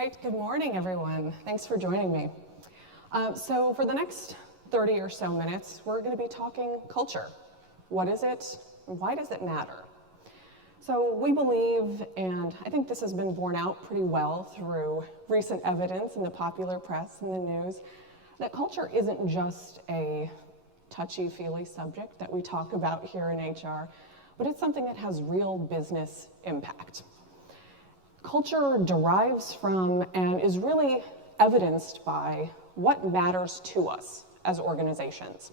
right, good morning, everyone. Thanks for joining me. So for the next 30 or so minutes, we're going to be talking culture. What is it, and why does it matter? So we believe, and I think this has been borne out pretty well through recent evidence in the popular press and the news, that culture isn't just a touchy-feely subject that we talk about here in HR, but it's something that has real business impact. Culture derives from and is really evidenced by what matters to us as organizations.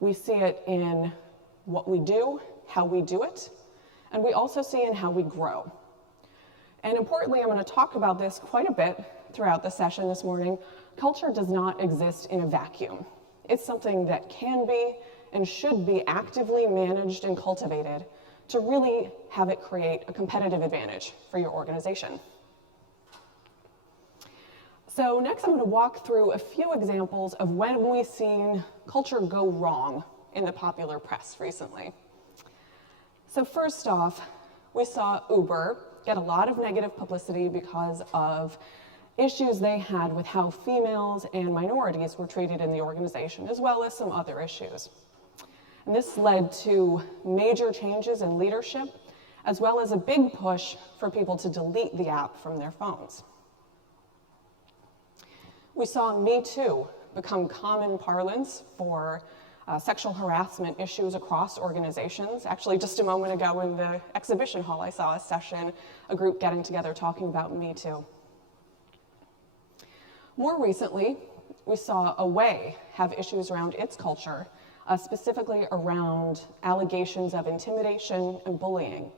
We see it in what we do, how we do it, and we also see in how we grow. And importantly, I'm going to talk about this quite a bit throughout the session this morning. Culture does not exist in a vacuum. It's something that can be and should be actively managed and cultivated to really have it create a competitive advantage for your organization. So next I'm going to walk through a few examples of when we've seen culture go wrong in the popular press recently. So first off, we saw Uber get a lot of negative publicity because of issues they had with how females and minorities were treated in the organization, as well as some other issues. And this led to major changes in leadership, as well as a big push for people to delete the app from their phones. We saw Me Too become common parlance for sexual harassment issues across organizations. Actually, just a moment ago in the exhibition hall, I saw a session, a group getting together talking about Me Too. More recently, we saw Away have issues around its culture, specifically around allegations of intimidation and bullying.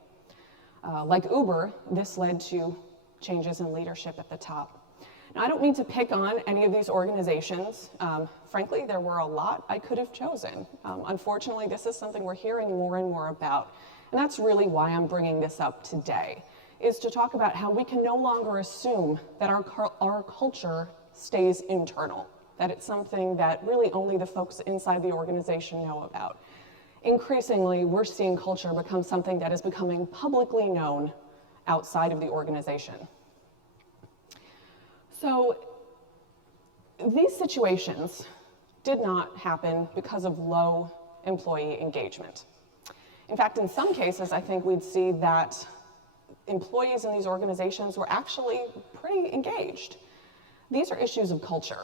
Like Uber, this led to changes in leadership at the top. Now, I don't mean to pick on any of these organizations. Frankly, there were a lot I could have chosen. Unfortunately, this is something we're hearing more and more about, and that's really why I'm bringing this up today, is to talk about how we can no longer assume that our culture stays internal, that it's something that really only the folks inside the organization know about. Increasingly, we're seeing culture become something that is becoming publicly known outside of the organization. So these situations did not happen because of low employee engagement. In fact, in some cases, I think we'd see that employees in these organizations were actually pretty engaged. These are issues of culture.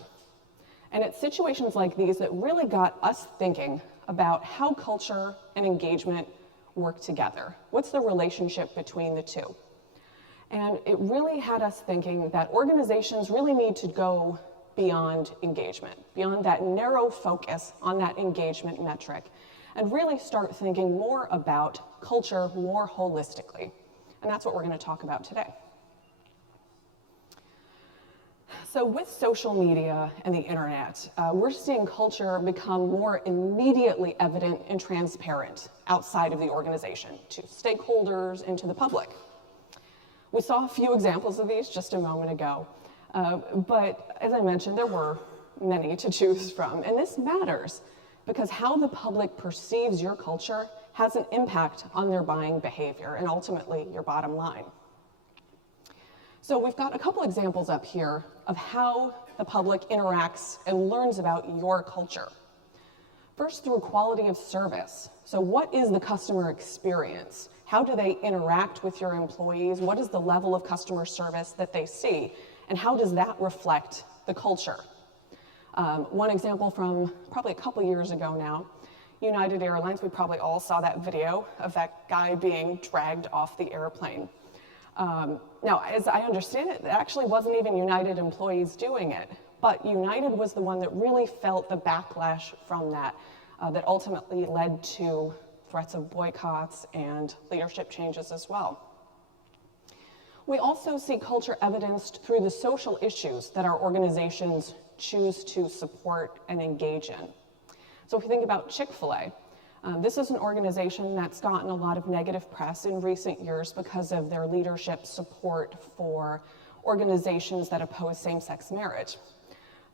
And it's situations like these that really got us thinking about how culture and engagement work together. What's the relationship between the two? And it really had us thinking that organizations really need to go beyond engagement, beyond that narrow focus on that engagement metric, and really start thinking more about culture more holistically. And that's what we're going to talk about today. So with social media and the internet, we're seeing culture become more immediately evident and transparent outside of the organization, to stakeholders and to the public. We saw a few examples of these just a moment ago, but as I mentioned, there were many to choose from, and this matters because how the public perceives your culture has an impact on their buying behavior and ultimately your bottom line. So we've got a couple examples up here of how the public interacts and learns about your culture. First, through quality of service. So what is the customer experience? How do they interact with your employees? What is the level of customer service that they see? And how does that reflect the culture? One example from probably a couple years ago now, United Airlines, we probably all saw that video of that guy being dragged off the airplane. Now, as I understand it, it actually wasn't even United employees doing it, but United was the one that really felt the backlash from that, that ultimately led to threats of boycotts and leadership changes as well. We also see culture evidenced through the social issues that our organizations choose to support and engage in. So if we think about Chick-fil-A, this is an organization that's gotten a lot of negative press in recent years because of their leadership support for organizations that oppose same-sex marriage.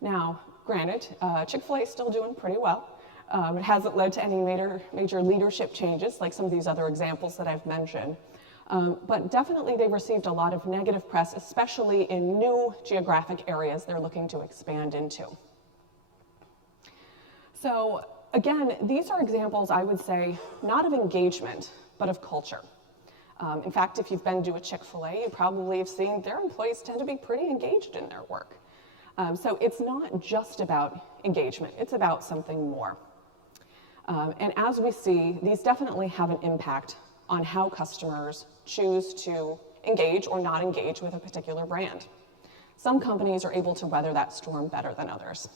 Now, granted, Chick-fil-A is still doing pretty well. It hasn't led to any major leadership changes like some of these other examples that I've mentioned. But definitely they received a lot of negative press, especially in new geographic areas they're looking to expand into. So again, these are examples, I would say, not of engagement, but of culture. In fact, if you've been to a Chick-fil-A, you probably have seen their employees tend to be pretty engaged in their work. So it's not just about engagement, it's about something more. And as we see, these definitely have an impact on how customers choose to engage or not engage with a particular brand. Some companies are able to weather that storm better than others.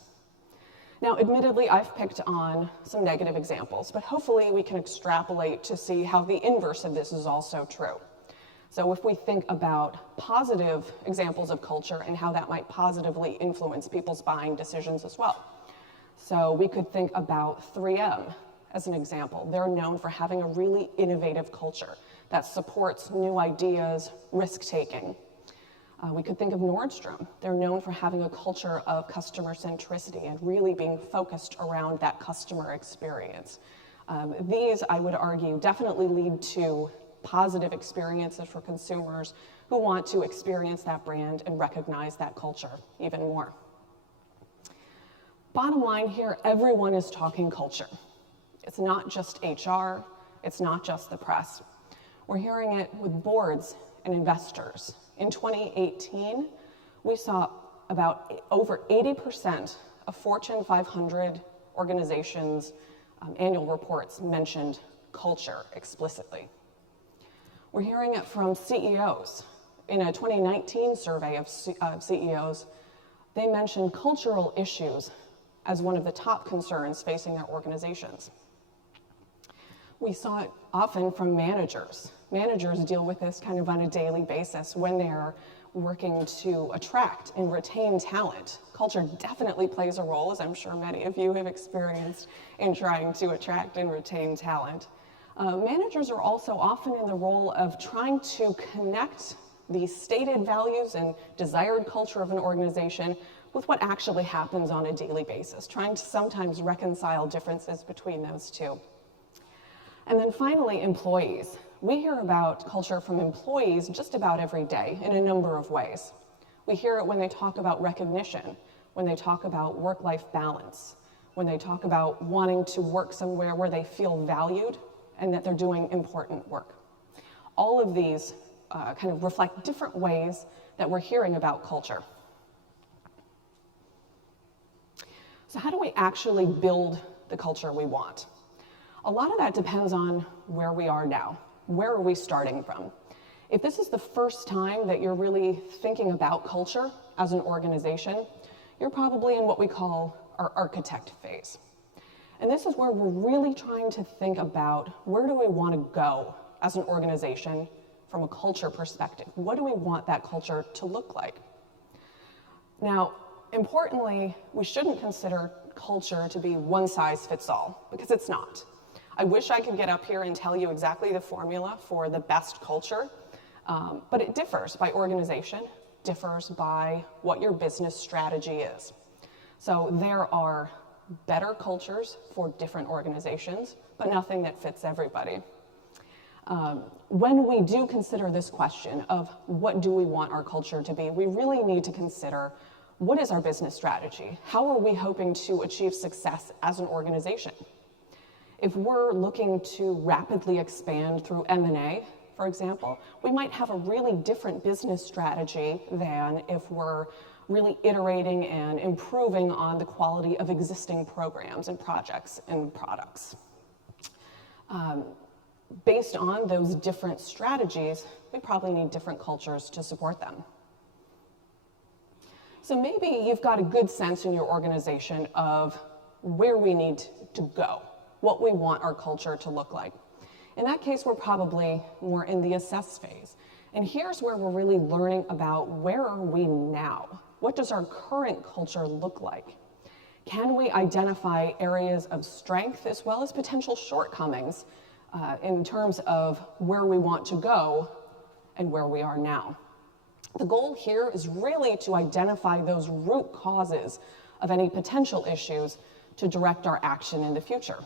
Now, admittedly, I've picked on some negative examples, but hopefully we can extrapolate to see how the inverse of this is also true. So if we think about positive examples of culture and how that might positively influence people's buying decisions as well. So we could think about 3M as an example. They're known for having a really innovative culture that supports new ideas, risk-taking. We could think of Nordstrom. They're known for having a culture of customer centricity and really being focused around that customer experience. These, I would argue, definitely lead to positive experiences for consumers who want to experience that brand and recognize that culture even more. Bottom line here, everyone is talking culture. It's not just HR, it's not just the press. We're hearing it with boards and investors. In 2018, we saw about over 80% of Fortune 500 organizations' annual reports mentioned culture explicitly. We're hearing it from CEOs. In a 2019 survey of CEOs, they mentioned cultural issues as one of the top concerns facing their organizations. We saw it often from managers. Managers deal with this kind of on a daily basis when they're working to attract and retain talent. Culture definitely plays a role, as I'm sure many of you have experienced, in trying to attract and retain talent. Managers are also often in the role of trying to connect the stated values and desired culture of an organization with what actually happens on a daily basis, trying to sometimes reconcile differences between those two. And then finally, employees. We hear about culture from employees just about every day in a number of ways. We hear it when they talk about recognition, when they talk about work-life balance, when they talk about wanting to work somewhere where they feel valued and that they're doing important work. All of these kind of reflect different ways that we're hearing about culture. So how do we actually build the culture we want? A lot of that depends on where we are now. Where are we starting from? If this is the first time that you're really thinking about culture as an organization, you're probably in what we call our architect phase. And this is where we're really trying to think about where do we want to go as an organization from a culture perspective? What do we want that culture to look like? Now, importantly, we shouldn't consider culture to be one size fits all, because it's not. I wish I could get up here and tell you exactly the formula for the best culture, but it differs by organization, differs by what your business strategy is. So there are better cultures for different organizations, but nothing that fits everybody. When we do consider this question of what do we want our culture to be, we really need to consider what is our business strategy? How are we hoping to achieve success as an organization? If we're looking to rapidly expand through M&A, for example, we might have a really different business strategy than if we're really iterating and improving on the quality of existing programs and projects and products. Based on those different strategies, we probably need different cultures to support them. So maybe you've got a good sense in your organization of where we need to go, what we want our culture to look like. In that case, we're probably more in the assess phase. And here's where we're really learning about where are we now? What does our current culture look like? Can we identify areas of strength as well as potential shortcomings in terms of where we want to go and where we are now? The goal here is really to identify those root causes of any potential issues to direct our action in the future.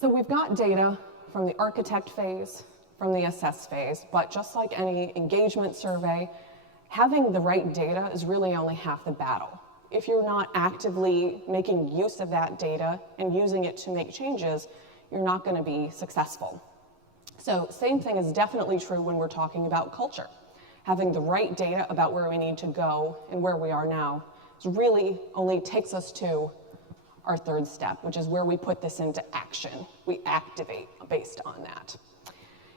So we've got data from the architect phase, from the assess phase, but just like any engagement survey, having the right data is really only half the battle. If you're not actively making use of that data and using it to make changes, you're not going to be successful. So same thing is definitely true when we're talking about culture. Having the right data about where we need to go and where we are now really only takes us to our third step, which is where we put this into action. We activate based on that.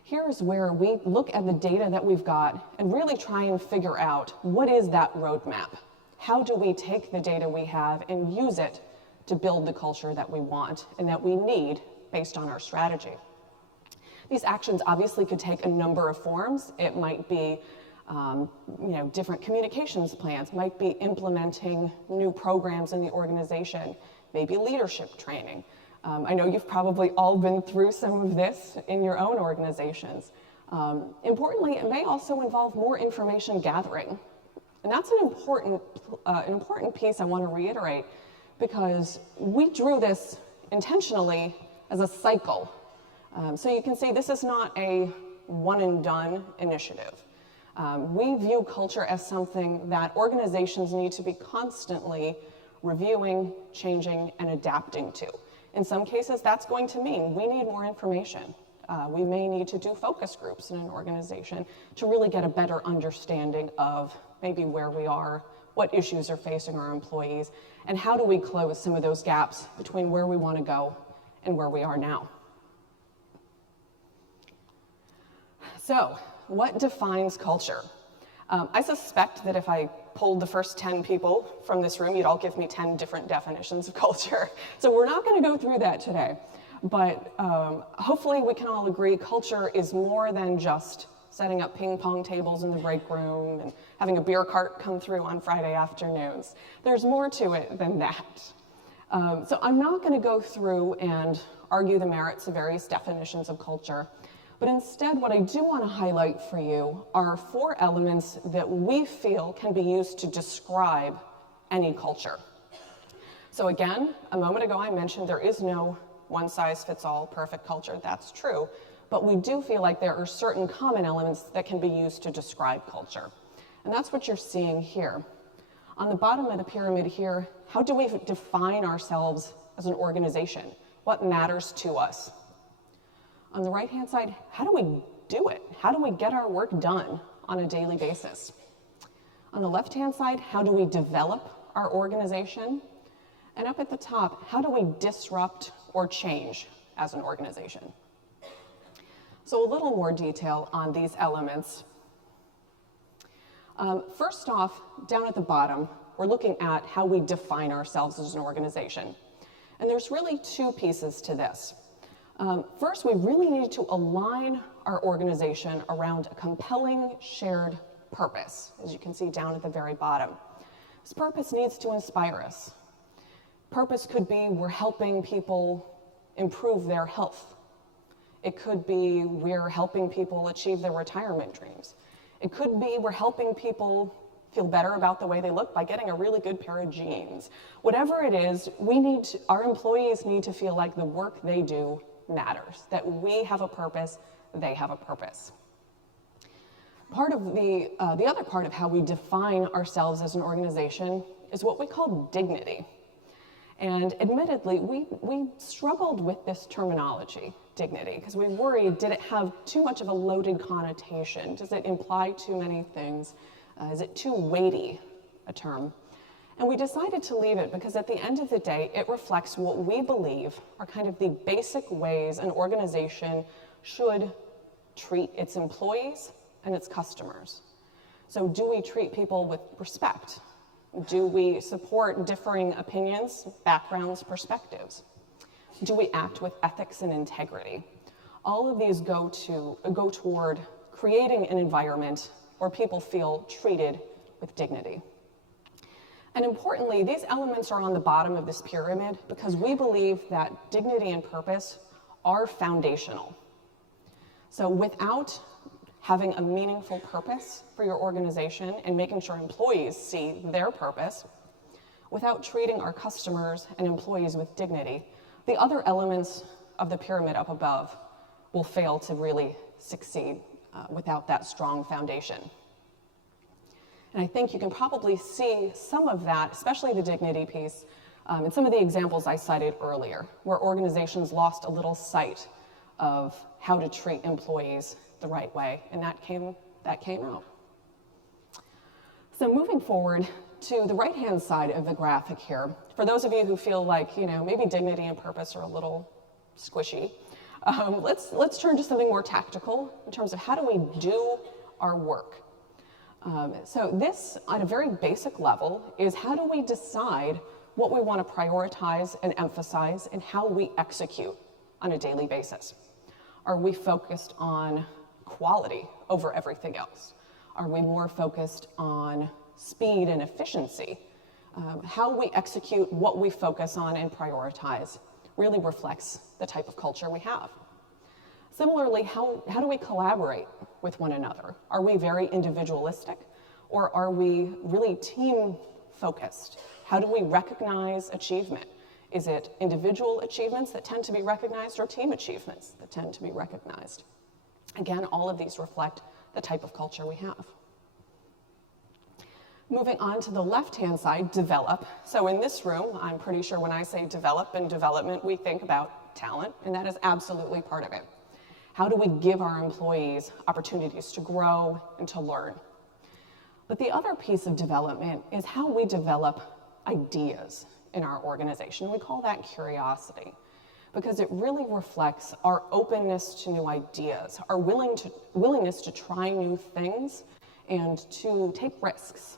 Here's where we look at the data that we've got and really try and figure out what is that roadmap. How do we take the data we have and use it to build the culture that we want and that we need based on our strategy? These actions obviously could take a number of forms. It might be different communications plans, might be implementing new programs in the organization, maybe leadership training. I know you've probably all been through some of this in your own organizations. Importantly, it may also involve more information gathering. And that's an important piece I want to reiterate, because we drew this intentionally as a cycle. So you can see this is not a one and done initiative. We view culture as something that organizations need to be constantly reviewing, changing, and adapting to. In some cases, that's going to mean we need more information. We may need to do focus groups in an organization to really get a better understanding of maybe where we are, what issues are facing our employees, and how do we close some of those gaps between where we want to go and where we are now. So, what defines culture? I suspect that if I polled the first 10 people from this room, you'd all give me 10 different definitions of culture. So we're not going to go through that today. But hopefully we can all agree culture is more than just setting up ping pong tables in the break room and having a beer cart come through on Friday afternoons. There's more to it than that. So I'm not going to go through and argue the merits of various definitions of culture. But instead, what I do want to highlight for you are 4 elements that we feel can be used to describe any culture. So again, a moment ago I mentioned there is no one-size-fits-all perfect culture. That's true. But we do feel like there are certain common elements that can be used to describe culture. And that's what you're seeing here. On the bottom of the pyramid here, how do we define ourselves as an organization? What matters to us? On the right-hand side, how do we do it? How do we get our work done on a daily basis? On the left-hand side, how do we develop our organization? And up at the top, how do we disrupt or change as an organization? So a little more detail on these elements. First off, down at the bottom, we're looking at how we define ourselves as an organization. And there's really 2 pieces to this. First, we really need to align our organization around a compelling shared purpose, as you can see down at the very bottom. This purpose needs to inspire us. Purpose could be we're helping people improve their health. It could be we're helping people achieve their retirement dreams. It could be we're helping people feel better about the way they look by getting a really good pair of jeans. Whatever it is, our employees need to feel like the work they do matters, that we have a purpose, they have a purpose. Part of the other part of how we define ourselves as an organization is what we call dignity. And admittedly, we struggled with this terminology, dignity, because we worried, did it have too much of a loaded connotation? Does it imply too many things? Is it too weighty a term? And we decided to leave it because at the end of the day, it reflects what we believe are kind of the basic ways an organization should treat its employees and its customers. So do we treat people with respect? Do we support differing opinions, backgrounds, perspectives? Do we act with ethics and integrity? All of these go toward creating an environment where people feel treated with dignity. And importantly, these elements are on the bottom of this pyramid because we believe that dignity and purpose are foundational. So without having a meaningful purpose for your organization and making sure employees see their purpose, without treating our customers and employees with dignity, the other elements of the pyramid up above will fail to really succeed without that strong foundation. And I think you can probably see some of that, especially the dignity piece, in some of the examples I cited earlier, where organizations lost a little sight of how to treat employees the right way, and that came out. So moving forward to the right-hand side of the graphic here, for those of you who feel like, maybe dignity and purpose are a little squishy, let's turn to something more tactical in terms of how do we do our work. So this, at a very basic level, is how do we decide what we want to prioritize and emphasize and how we execute on a daily basis. Are we focused on quality over everything else? Are we more focused on speed and efficiency? How we execute what we focus on and prioritize really reflects the type of culture we have. Similarly, how do we collaborate with one another? Are we very individualistic, or are we really team-focused? How do we recognize achievement? Is it individual achievements that tend to be recognized, or team achievements that tend to be recognized? Again, all of these reflect the type of culture we have. Moving on to the left-hand side, develop. So in this room, I'm pretty sure when I say develop and development, we think about talent, and that is absolutely part of it. How do we give our employees opportunities to grow and to learn? But the other piece of development is how we develop ideas in our organization. We call that curiosity, because it really reflects our openness to new ideas, our willingness to try new things and to take risks.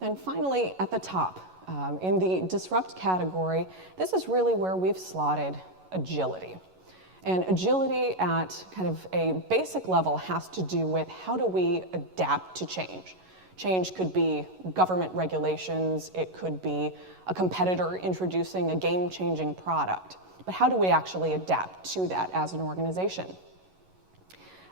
Then finally, at the top, in the disrupt category, this is really where we've slotted agility. And agility at kind of a basic level has to do with how do we adapt to change. Change could be government regulations, it could be a competitor introducing a game-changing product. But how do we actually adapt to that as an organization?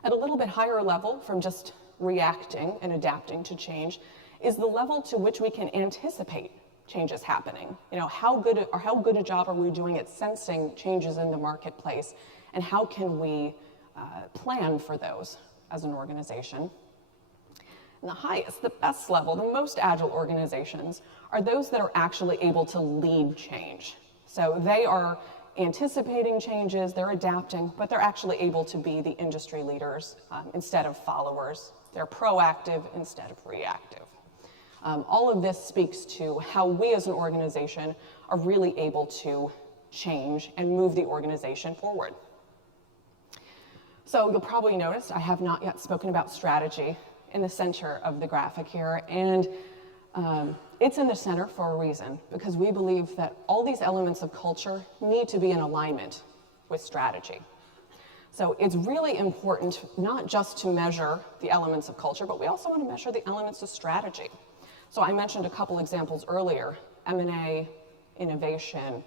At a little bit higher level, from just reacting and adapting to change, is the level to which we can anticipate changes happening. How good a job are we doing at sensing changes in the marketplace, and how can we plan for those as an organization? And the highest, the best level, the most agile organizations are those that are actually able to lead change. So they are anticipating changes, they're adapting, but they're actually able to be the industry leaders instead of followers. They're proactive instead of reactive. All of this speaks to how we as an organization are really able to change and move the organization forward. So you'll probably notice I have not yet spoken about strategy in the center of the graphic here, and it's in the center for a reason, because we believe that all these elements of culture need to be in alignment with strategy. So it's really important not just to measure the elements of culture, but we also want to measure the elements of strategy. So I mentioned a couple examples earlier, M&A, innovation,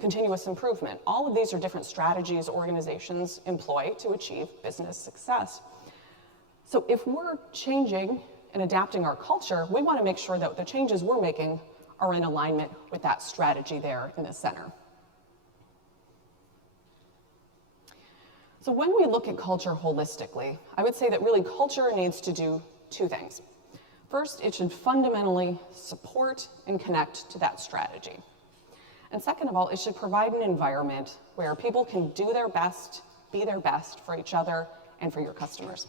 continuous improvement. All of these are different strategies organizations employ to achieve business success. So if we're changing and adapting our culture, we want to make sure that the changes we're making are in alignment with that strategy there in the center. So when we look at culture holistically, I would say that really culture needs to do two things. First, it should fundamentally support and connect to that strategy. And second of all, it should provide an environment where people can do their best, be their best for each other and for your customers.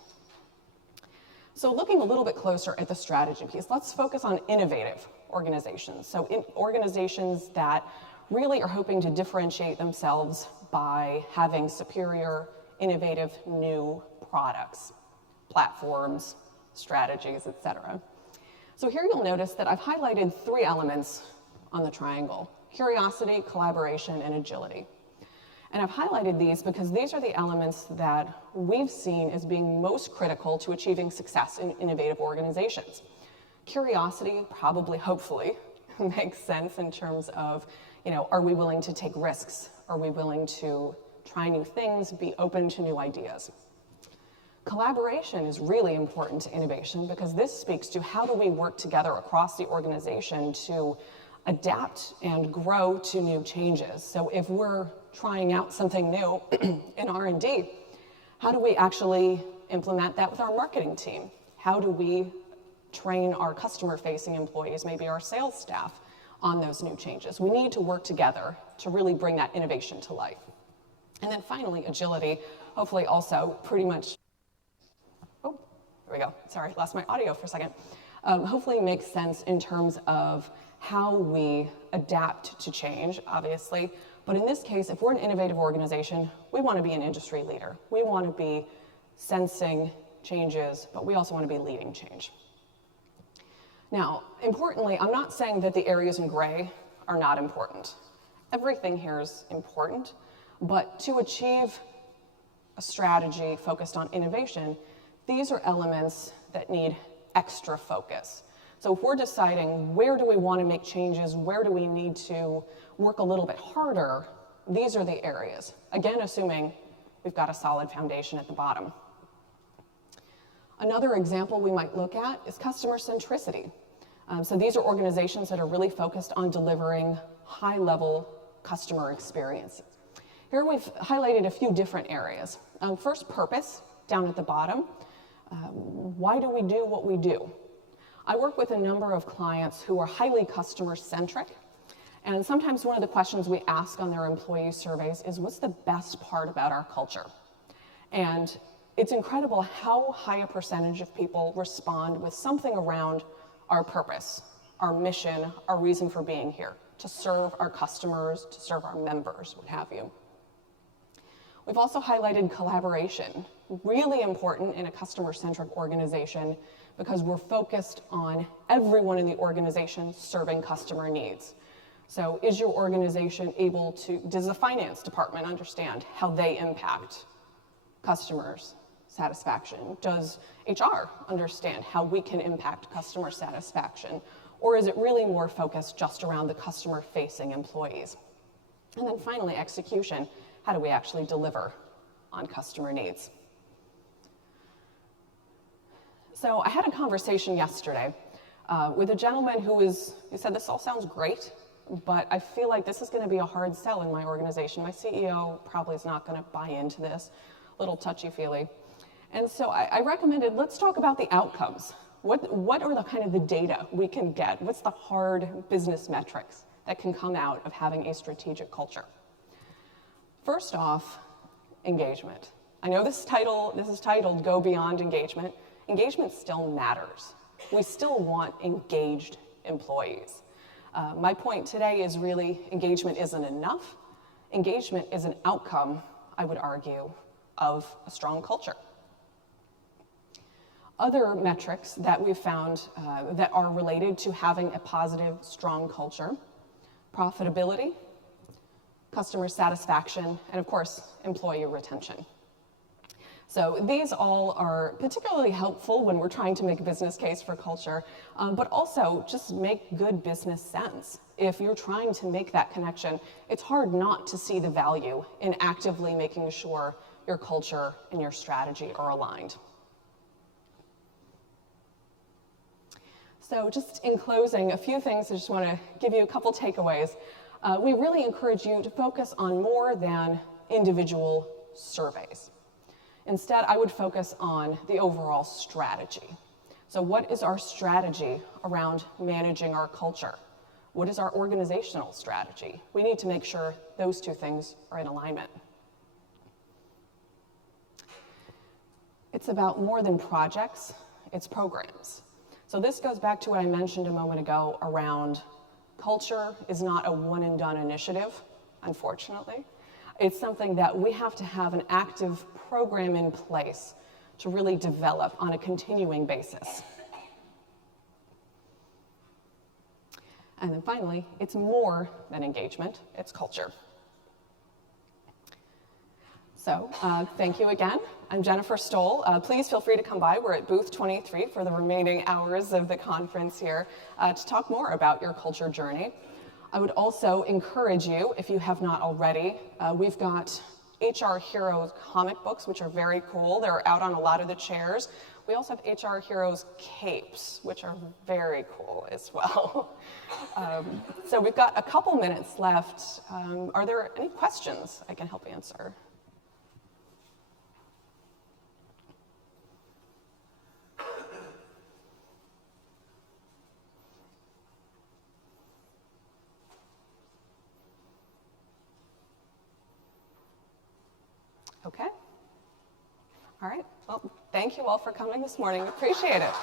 So looking a little bit closer at the strategy piece, let's focus on innovative organizations. So organizations that really are hoping to differentiate themselves by having superior, innovative, new products, platforms, strategies, etc. So here you'll notice that I've highlighted three elements on the triangle: curiosity, collaboration, and agility. And I've highlighted these because these are the elements that we've seen as being most critical to achieving success in innovative organizations. Curiosity probably, hopefully, makes sense in terms of, are we willing to take risks? Are we willing to try new things, be open to new ideas? Collaboration is really important to innovation because this speaks to how do we work together across the organization to adapt and grow to new changes. So if we're trying out something new in R&D, how do we actually implement that with our marketing team? How do we train our customer-facing employees, maybe our sales staff, on those new changes? We need to work together to really bring that innovation to life. And then finally, agility, hopefully also pretty much, oh, there we go. Sorry, lost my audio for a second. Hopefully makes sense in terms of how we adapt to change, obviously. But in this case, if we're an innovative organization, we want to be an industry leader. We want to be sensing changes, but we also want to be leading change. Now, importantly, I'm not saying that the areas in gray are not important. Everything here is important, but to achieve a strategy focused on innovation, these are elements that need extra focus. So if we're deciding where do we want to make changes, where do we need to work a little bit harder, these are the areas. Again, assuming we've got a solid foundation at the bottom. Another example we might look at is customer centricity. So these are organizations that are really focused on delivering high-level customer experiences. Here we've highlighted a few different areas. First, purpose, down at the bottom. Why do we do what we do? I work with a number of clients who are highly customer-centric, and sometimes one of the questions we ask on their employee surveys is, what's the best part about our culture? And it's incredible how high a percentage of people respond with something around our purpose, our mission, our reason for being here, to serve our customers, to serve our members, what have you. We've also highlighted collaboration, really important in a customer-centric organization because we're focused on everyone in the organization serving customer needs. So is your organization able to, does the finance department understand how they impact customers' satisfaction? Does HR understand how we can impact customer satisfaction? Or is it really more focused just around the customer-facing employees? And then finally, execution. How do we actually deliver on customer needs? So I had a conversation yesterday with a gentleman who said, this all sounds great, but I feel like this is going to be a hard sell in my organization. My CEO probably is not going to buy into this, a little touchy-feely. And so I recommended, let's talk about the outcomes. What are the kind of the data we can get? What's the hard business metrics that can come out of having a strategic culture? First off, engagement. I know this is titled Go Beyond Engagement. Engagement still matters. We still want engaged employees. My point today is really engagement isn't enough. Engagement is an outcome, I would argue, of a strong culture. Other metrics that we've found that are related to having a positive, strong culture: profitability, customer satisfaction, and of course, employee retention. So these all are particularly helpful when we're trying to make a business case for culture, but also just make good business sense. If you're trying to make that connection, it's hard not to see the value in actively making sure your culture and your strategy are aligned. So just in closing, a few things. I just want to give you a couple takeaways. We really encourage you to focus on more than individual surveys. Instead, I would focus on the overall strategy. So what is our strategy around managing our culture? What is our organizational strategy? We need to make sure those two things are in alignment. It's about more than projects, it's programs. So this goes back to what I mentioned a moment ago around culture is not a one-and-done initiative, unfortunately. It's something that we have to have an active program in place to really develop on a continuing basis. And then finally, it's more than engagement, it's culture. So thank you again. I'm Jennifer Stoll. Please feel free to come by. We're at booth 23 for the remaining hours of the conference here to talk more about your culture journey. I would also encourage you, if you have not already, we've got HR Heroes comic books, which are very cool. They're out on a lot of the chairs. We also have HR Heroes capes, which are very cool as well. So we've got a couple minutes left. Are there any questions I can help answer? Okay. All right. Well, thank you all for coming this morning. Appreciate it.